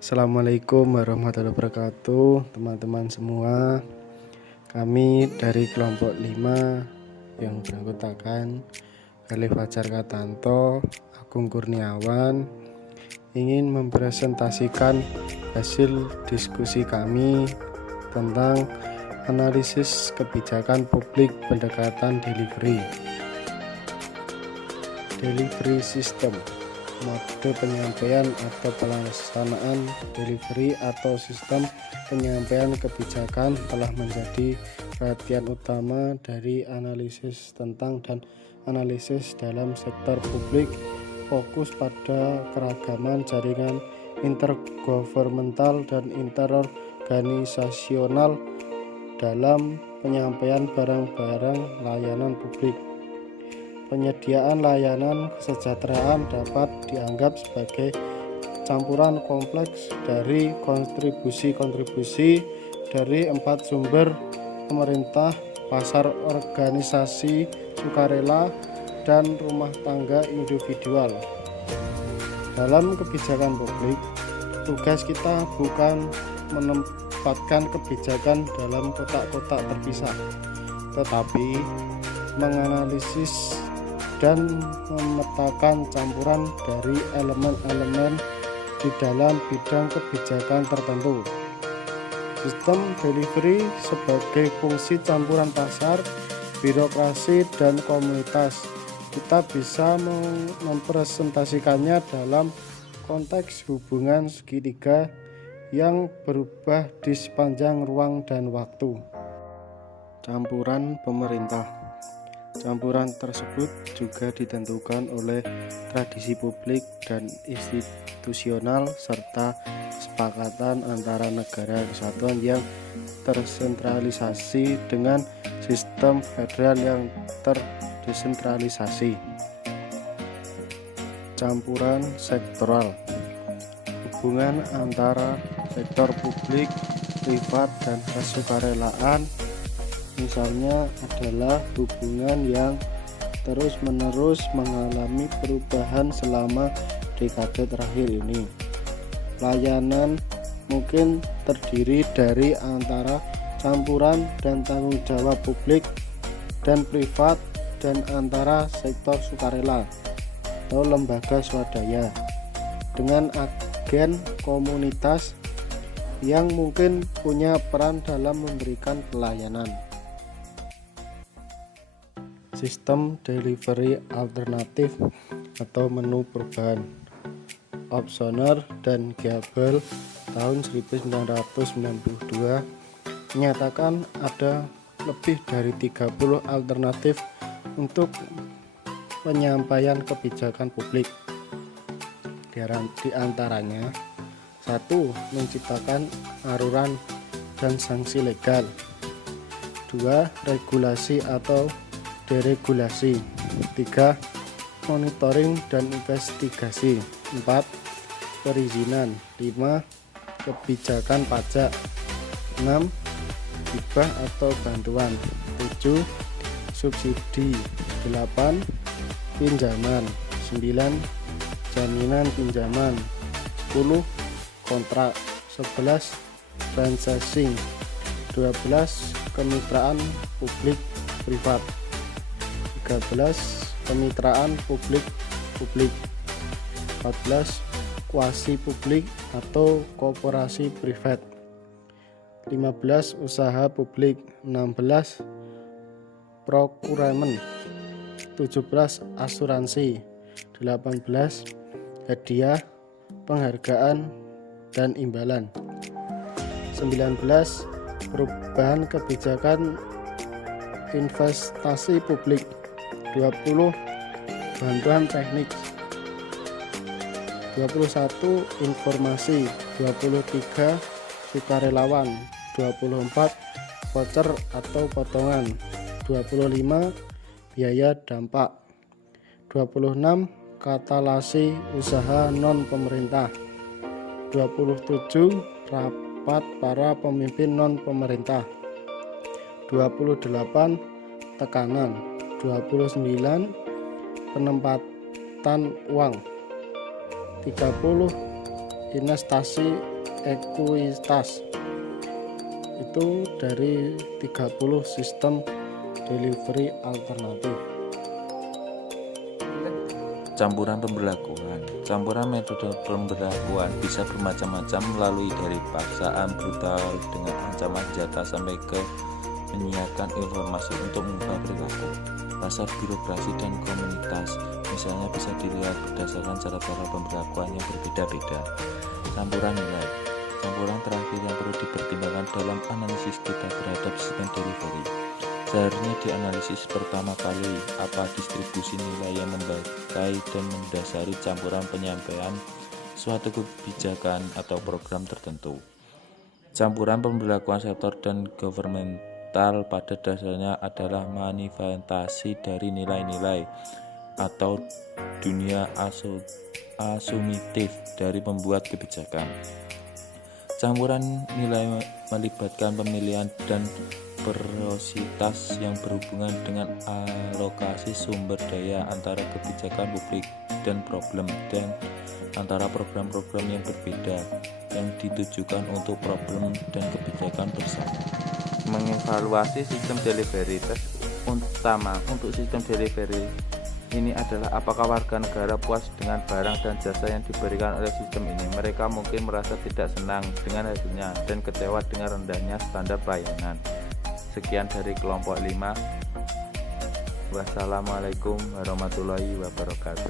Assalamualaikum warahmatullahi wabarakatuh, teman-teman semua. Kami dari kelompok 5 yang beranggotakan Galih Fajar Katanto, Agung Kurniawan ingin mempresentasikan hasil diskusi kami tentang analisis kebijakan publik pendekatan delivery system, mode penyampaian atau pelaksanaan delivery atau sistem penyampaian kebijakan telah menjadi perhatian utama dari analisis tentang dan analisis dalam sektor publik, fokus pada keragaman jaringan intergovernmental dan interorganisasional dalam penyampaian barang-barang layanan publik. Penyediaan layanan kesejahteraan dapat dianggap sebagai campuran kompleks dari kontribusi-kontribusi dari 4 sumber: pemerintah, pasar, organisasi sukarela, dan rumah tangga individual. Dalam kebijakan publik, tugas kita bukan menempatkan kebijakan dalam kotak-kotak terpisah, tetapi menganalisis dan memetakan campuran dari elemen-elemen di dalam bidang kebijakan tertentu. Sistem delivery sebagai fungsi campuran pasar, birokrasi, dan komunitas. Kita bisa mempresentasikannya dalam konteks hubungan segitiga yang berubah di sepanjang ruang dan waktu. Campuran pemerintah. Campuran tersebut juga ditentukan oleh tradisi publik dan institusional serta kesepakatan antara negara kesatuan yang tersentralisasi dengan sistem federal yang terdesentralisasi. Campuran sektoral. Hubungan antara sektor publik, privat, dan kesukarelaan misalnya adalah hubungan yang terus-menerus mengalami perubahan selama dekade terakhir ini. Layanan mungkin terdiri dari antara campuran dan tanggung jawab publik dan privat dan antara sektor sukarela atau lembaga swadaya dengan agen komunitas yang mungkin punya peran dalam memberikan pelayanan. Sistem delivery alternatif atau menu perubahan. Opsoner dan Gabel tahun 1992 menyatakan ada lebih dari 30 alternatif untuk penyampaian kebijakan publik. Di antaranya 1. Menciptakan aturan dan sanksi legal. 2. Regulasi atau deregulasi. 3. Monitoring dan investigasi. 4. Perizinan. 5. Kebijakan pajak. 6. Hibah atau bantuan. 7. Subsidi. 8. Pinjaman. 9. Jaminan pinjaman. 10. Kontrak. 11. Franchising. 12. Kemitraan publik privat. 13. Kemitraan publik-publik. 14. Kuasi publik atau koperasi privat. 15. Usaha publik. 16. Procurement. 17. Asuransi. 18. Hadiah, penghargaan, dan imbalan. 19. Perubahan kebijakan investasi publik. 20. Bantuan teknik. 21. Informasi. 23. Sukarelawan. 24. Voucher atau potongan. 25. Biaya dampak. 26. Katalasi usaha non pemerintah. 27. Rapat para pemimpin non pemerintah. 28. Tekanan. 29. Penempatan uang. 30. investasi ekuitas. Itu dari 30 sistem delivery alternatif. Campuran pemberlakuan. Campuran metode pemberlakuan bisa bermacam-macam, melalui dari paksaan brutal dengan ancaman senjata sampai ke menyiapkan informasi untuk mengubah perilaku. Pasar birokrasi dan komunitas misalnya bisa dilihat berdasarkan cara-cara pemberlakuan yang berbeda-beda. Campuran nilai. Campuran terakhir yang perlu dipertimbangkan dalam analisis kita terhadap sistem delivery. Seharusnya dianalisis pertama kali apa distribusi nilai yang membangkai dan mendasari campuran penyampaian suatu kebijakan atau program tertentu. Campuran pemberlakuan sektor dan governmental pada dasarnya adalah manifestasi dari nilai-nilai atau dunia asumitif dari pembuat kebijakan. Campuran nilai melibatkan pemilihan dan porositas yang berhubungan dengan alokasi sumber daya antara kebijakan publik dan antara program-program yang berbeda yang ditujukan untuk problem dan kebijakan bersama. Mengevaluasi sistem delivery. Tes utama untuk sistem delivery ini adalah apakah warga negara puas dengan barang dan jasa yang diberikan oleh sistem ini. Mereka mungkin merasa tidak senang dengan hasilnya dan kecewa dengan rendahnya standar pelayanan. Sekian dari kelompok 5. Wassalamualaikum warahmatullahi wabarakatuh.